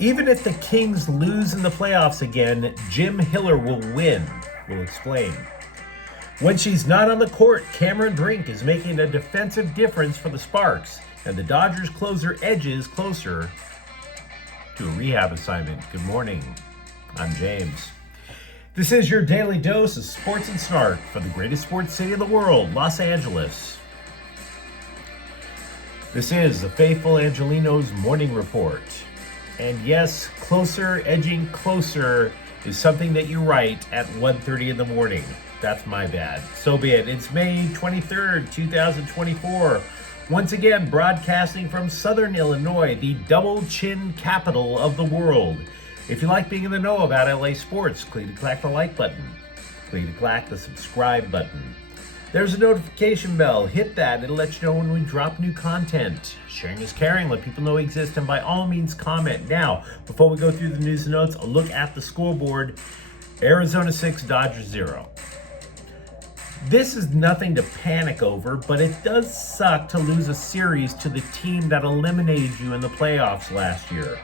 Even if the Kings lose in the playoffs again, Jim Hiller will win. We'll explain. When she's not on the court, Cameron Brink is making a defensive difference for the Sparks, and the Dodgers closer edges closer to a rehab assignment. Good morning. I'm James. This is your daily dose of sports and snark for the greatest sports city in the world, Los Angeles. This is the faithful Angelenos morning report. And yes, closer, edging closer is something that you write at 1:30 in the morning. That's my bad. So be it. It's May 23rd, 2024. Once again, broadcasting from Southern Illinois, the double chin capital of the world. If you like being in the know about LA sports, click the like button. Click the subscribe button. There's a notification bell. Hit that. It'll let you know when we drop new content. Sharing is caring. Let people know we exist. And by all means, comment. Now, before we go through the news and notes, a look at the scoreboard. Arizona 6, Dodgers 0. This is nothing to panic over, but it does suck to lose a series to the team that eliminated you in the playoffs last year.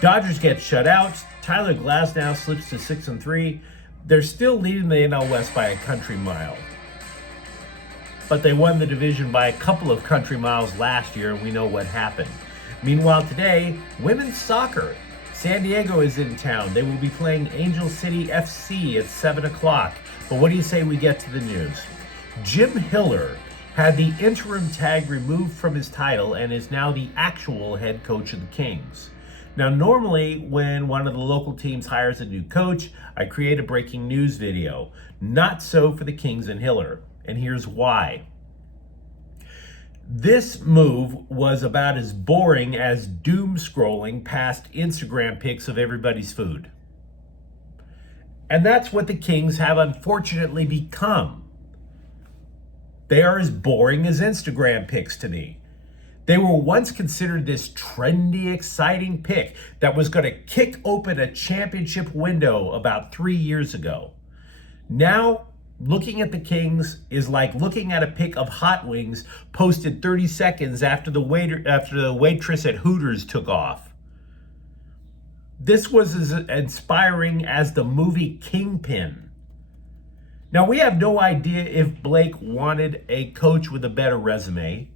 Dodgers get shut out. Tyler Glasnow slips to 6-3. They're still leading the NL West by a country mile. But they won the division by a couple of country miles last year, and we know what happened. Meanwhile, today, women's soccer. San Diego is in town. They will be playing Angel City FC at 7 o'clock. But what do you say we get to the news? Jim Hiller had the interim tag removed from his title and is now the actual head coach of the Kings. Now, normally when one of the local teams hires a new coach, I create a breaking news video. Not so for the Kings and Hiller. And here's why. This move was about as boring as doom scrolling past Instagram pics of everybody's food. And that's what the Kings have unfortunately become. They are as boring as Instagram pics to me. They were once considered this trendy, exciting pic that was going to kick open a championship window about 3 years ago. Now, looking at the Kings is like looking at a pic of hot wings posted 30 seconds after the waitress at Hooters took off. This was as inspiring as the movie Kingpin. Now, we have no idea if Blake wanted a coach with a better resume.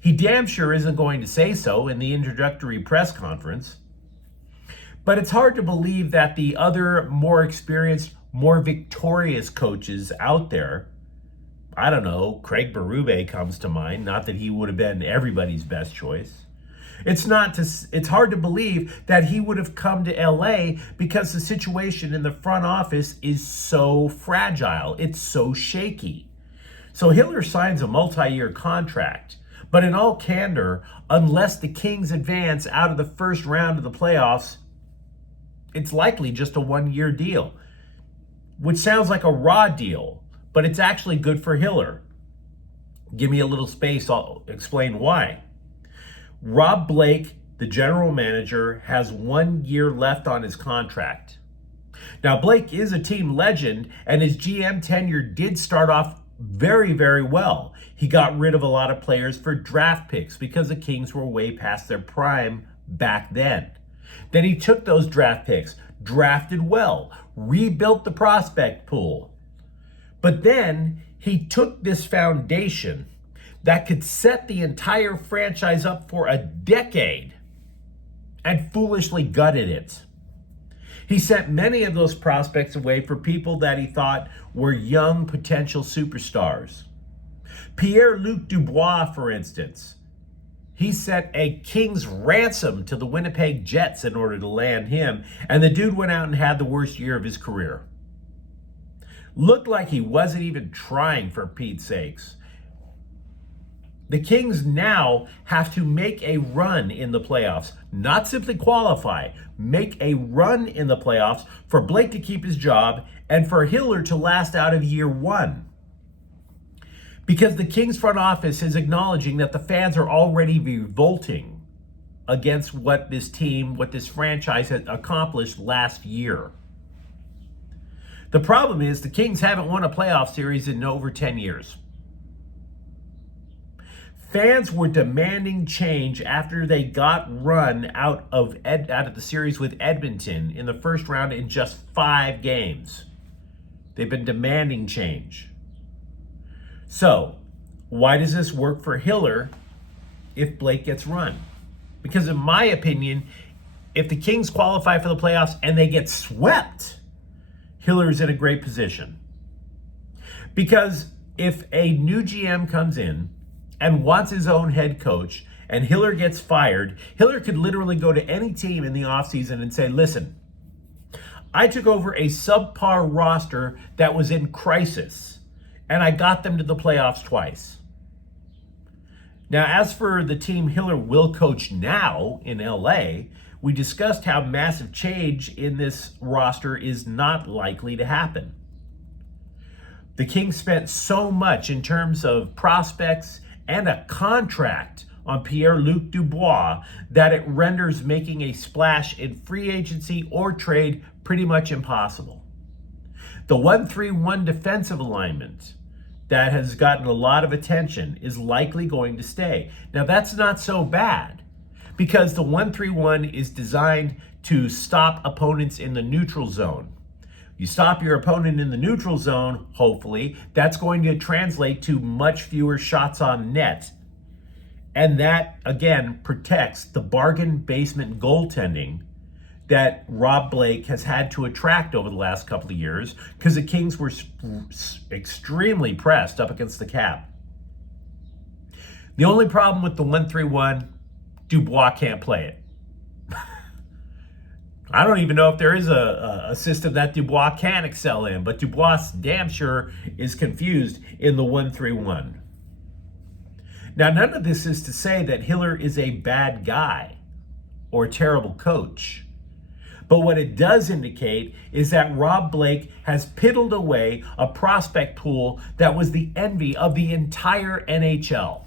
He damn sure isn't going to say so in the introductory press conference. But it's hard to believe that the other more experienced, more victorious coaches out there, I don't know, Craig Berube comes to mind, not that he would have been everybody's best choice. It's hard to believe that he would have come to LA because the situation in the front office is so fragile. It's so shaky. So Hiller signs a multi-year contract. But in all candor, unless the Kings advance out of the first round of the playoffs, it's likely just a one-year deal, which sounds like a raw deal, but it's actually good for Hiller. Give me a little space, I'll explain why. Rob Blake, the general manager, has 1 year left on his contract. Now, Blake is a team legend, and his GM tenure did start off very, very well. He got rid of a lot of players for draft picks because the Kings were way past their prime back then. Then he took those draft picks, drafted well, rebuilt the prospect pool. But then he took this foundation that could set the entire franchise up for a decade and foolishly gutted it. He sent many of those prospects away for people that he thought were young potential superstars. Pierre-Luc Dubois, for instance. He set a king's ransom to the Winnipeg Jets in order to land him, and the dude went out and had the worst year of his career. Looked like he wasn't even trying, for Pete's sakes. The Kings now have to make a run in the playoffs, not simply qualify, make a run in the playoffs for Blake to keep his job and for Hiller to last out of year one. Because the Kings front office is acknowledging that the fans are already revolting against what this team, what this franchise has accomplished last year. The problem is the Kings haven't won a playoff series in over 10 years. Fans were demanding change after they got run out of the series with Edmonton in the first round in just 5 games. They've been demanding change. So, why does this work for Hiller if Blake gets run? Because in my opinion, if the Kings qualify for the playoffs and they get swept, Hiller's in a great position. Because if a new GM comes in and wants his own head coach and Hiller gets fired, Hiller could literally go to any team in the offseason and say, listen, I took over a subpar roster that was in crisis and I got them to the playoffs twice. Now, as for the team Hiller will coach now in LA, we discussed how massive change in this roster is not likely to happen. The Kings spent so much in terms of prospects and a contract on Pierre-Luc Dubois that it renders making a splash in free agency or trade pretty much impossible. The 1-3-1 defensive alignment that has gotten a lot of attention is likely going to stay. Now, that's not so bad because the 1-3-1 is designed to stop opponents in the neutral zone. You stop your opponent in the neutral zone, hopefully, that's going to translate to much fewer shots on net. And that, again, protects the bargain basement goaltending that Rob Blake has had to attract over the last couple of years because the Kings were extremely pressed up against the cap. The only problem with the 1-3-1, Dubois can't play it. I don't even know if there is a system that Dubois can excel in, but Dubois damn sure is confused in the 1-3-1. Now, none of this is to say that Hiller is a bad guy or a terrible coach. But what it does indicate is that Rob Blake has piddled away a prospect pool that was the envy of the entire NHL.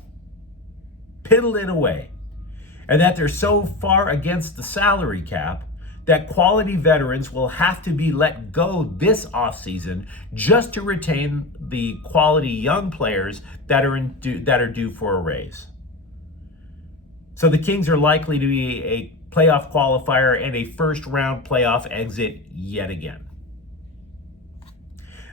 Piddled it away. And that they're so far against the salary cap that quality veterans will have to be let go this offseason just to retain the quality young players that are due for a raise. So the Kings are likely to be a playoff qualifier and a first-round playoff exit yet again.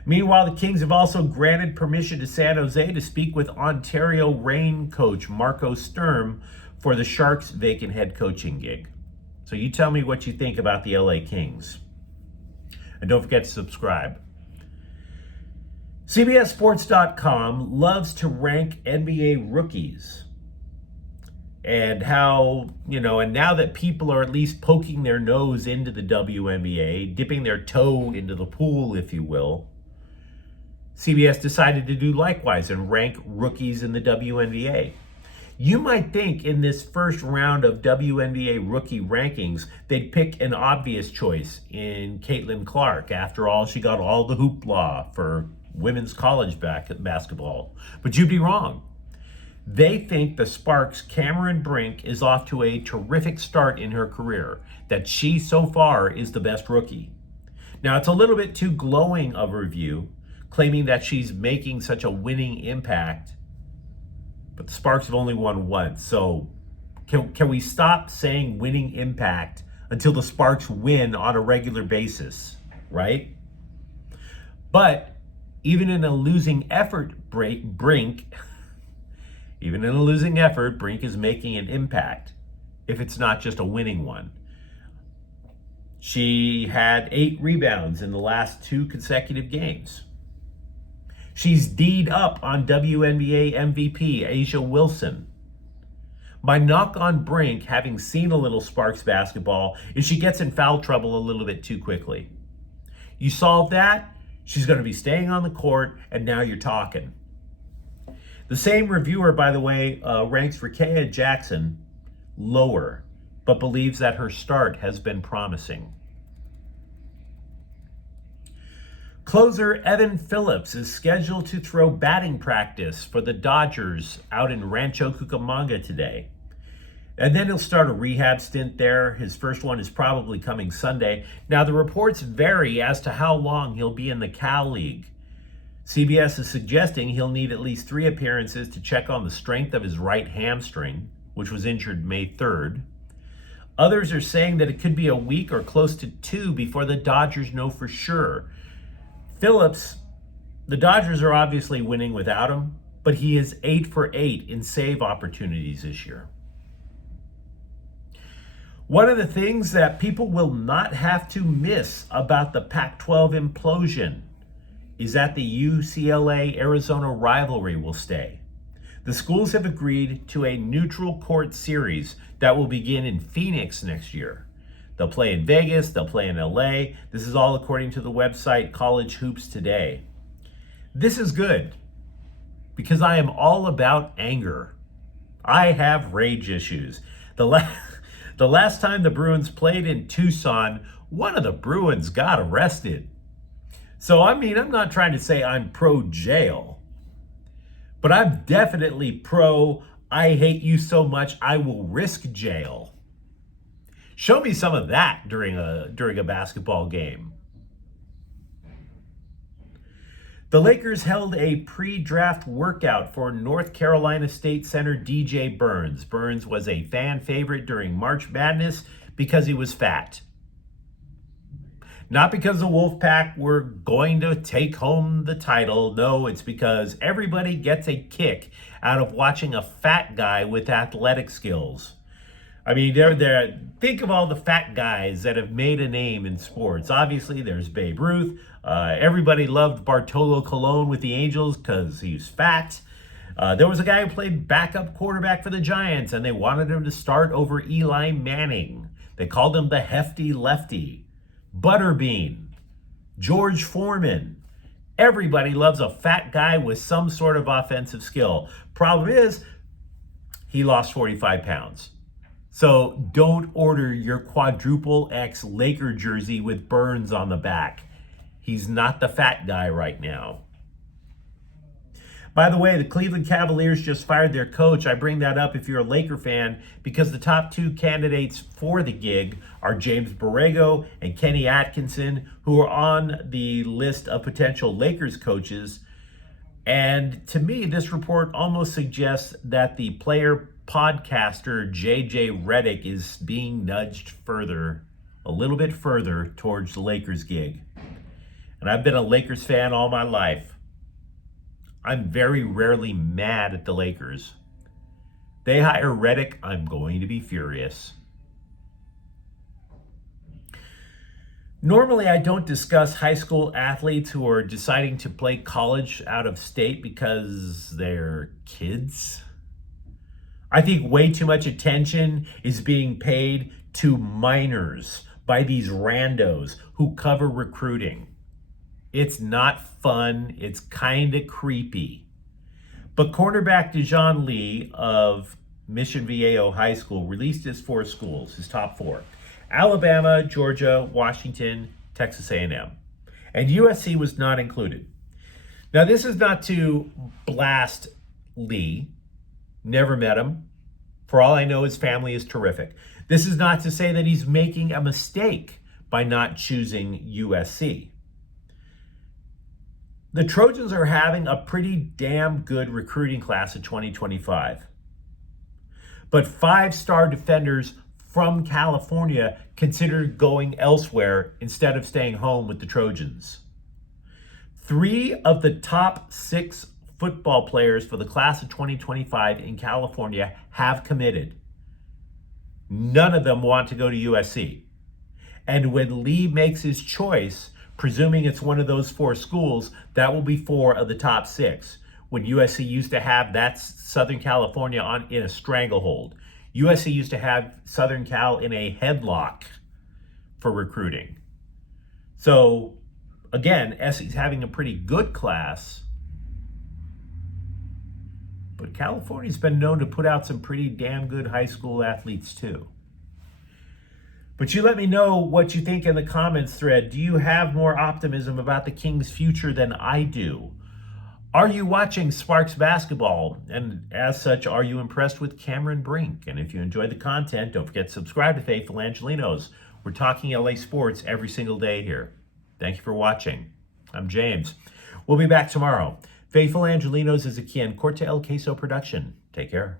Meanwhile, the Kings have also granted permission to San Jose to speak with Ontario Reign coach Marco Sturm for the Sharks' vacant head coaching gig. So you tell me what you think about the LA Kings. And don't forget to subscribe. CBSSports.com loves to rank NBA rookies. And how, and now that people are at least poking their nose into the WNBA, dipping their toe into the pool, if you will, CBS decided to do likewise and rank rookies in the WNBA. You might think in this first round of WNBA rookie rankings, they'd pick an obvious choice in Caitlin Clark. After all, she got all the hoopla for women's college basketball. But you'd be wrong. They think the Sparks' Cameron Brink is off to a terrific start in her career, that she so far is the best rookie. Now, it's a little bit too glowing of a review, claiming that she's making such a winning impact. But the Sparks have only won once. So can we stop saying winning impact until the Sparks win on a regular basis, right? But even in a losing effort, Brink is making an impact if it's not just a winning one. She had 8 rebounds in the last 2 consecutive games. She's D'd up on WNBA MVP Asia Wilson. My knock on Brink, having seen a little Sparks basketball, is she gets in foul trouble a little bit too quickly. You solve that, she's going to be staying on the court, and now you're talking. The same reviewer, by the way, ranks Rickea Jackson lower, but believes that her start has been promising. Closer Evan Phillips is scheduled to throw batting practice for the Dodgers out in Rancho Cucamonga today. And then he'll start a rehab stint there. His first one is probably coming Sunday. Now, the reports vary as to how long he'll be in the Cal League. CBS is suggesting he'll need at least 3 appearances to check on the strength of his right hamstring, which was injured May 3rd. Others are saying that it could be a week or close to 2 before the Dodgers know for sure. Phillips, the Dodgers are obviously winning without him, but he is 8 for 8 in save opportunities this year. One of the things that people will not have to miss about the Pac-12 implosion is that the UCLA-Arizona rivalry will stay. The schools have agreed to a neutral court series that will begin in Phoenix next year. They'll play in Vegas, they'll play in LA. This is all according to the website College Hoops Today. This is good because I am all about anger. I have rage issues. The last time the Bruins played in Tucson, one of the Bruins got arrested. So, I'm not trying to say I'm pro-jail, but I'm definitely pro, I hate you so much, I will risk jail. Show me some of that during a basketball game. The Lakers held a pre-draft workout for North Carolina State center DJ Burns. Burns was a fan favorite during March Madness because he was fat. Not because the Wolfpack were going to take home the title. No, it's because everybody gets a kick out of watching a fat guy with athletic skills. Think of all the fat guys that have made a name in sports. Obviously, there's Babe Ruth. Everybody loved Bartolo Colon with the Angels because he's fat. There was a guy who played backup quarterback for the Giants, and they wanted him to start over Eli Manning. They called him the Hefty Lefty. Butterbean, George Foreman. Everybody loves a fat guy with some sort of offensive skill. Problem is, he lost 45 pounds. So don't order your quadruple X Laker jersey with Burns on the back. He's not the fat guy right now. By the way, the Cleveland Cavaliers just fired their coach. I bring that up if you're a Laker fan because the top 2 candidates for the gig are James Borrego and Kenny Atkinson, who are on the list of potential Lakers coaches. And to me, this report almost suggests that the player podcaster JJ Redick is being nudged a little bit further towards the Lakers gig. And I've been a Lakers fan all my life. I'm very rarely mad at the Lakers. They hire Redick, I'm going to be furious. Normally, I don't discuss high school athletes who are deciding to play college out of state because they're kids. I think way too much attention is being paid to minors by these randos who cover recruiting. It's not fun. It's kind of creepy. But cornerback Dejon Lee of Mission Viejo High School released his 4 schools, his top 4. Alabama, Georgia, Washington, Texas A&M. And USC was not included. Now, this is not to blast Lee. Never met him. For all I know, his family is terrific. This is not to say that he's making a mistake by not choosing USC. The Trojans are having a pretty damn good recruiting class of 2025. But 5-star defenders from California considered going elsewhere instead of staying home with the Trojans. 3 of the top 6 football players for the class of 2025 in California have committed. None of them want to go to USC. And when Lee makes his choice, presuming it's one of those 4 schools, that will be 4 of the top 6. When USC used to have that Southern California in a stranglehold. USC used to have Southern Cal in a headlock for recruiting. So, again, SC's having a pretty good class. But California's been known to put out some pretty damn good high school athletes too. But you let me know what you think in the comments thread. Do you have more optimism about the Kings' future than I do? Are you watching Sparks basketball? And as such, are you impressed with Cameron Brink? And if you enjoy the content, don't forget to subscribe to Faithful Angelenos. We're talking LA sports every single day here. Thank you for watching. I'm James. We'll be back tomorrow. Faithful Angelenos is a Quien Corte El Queso production. Take care.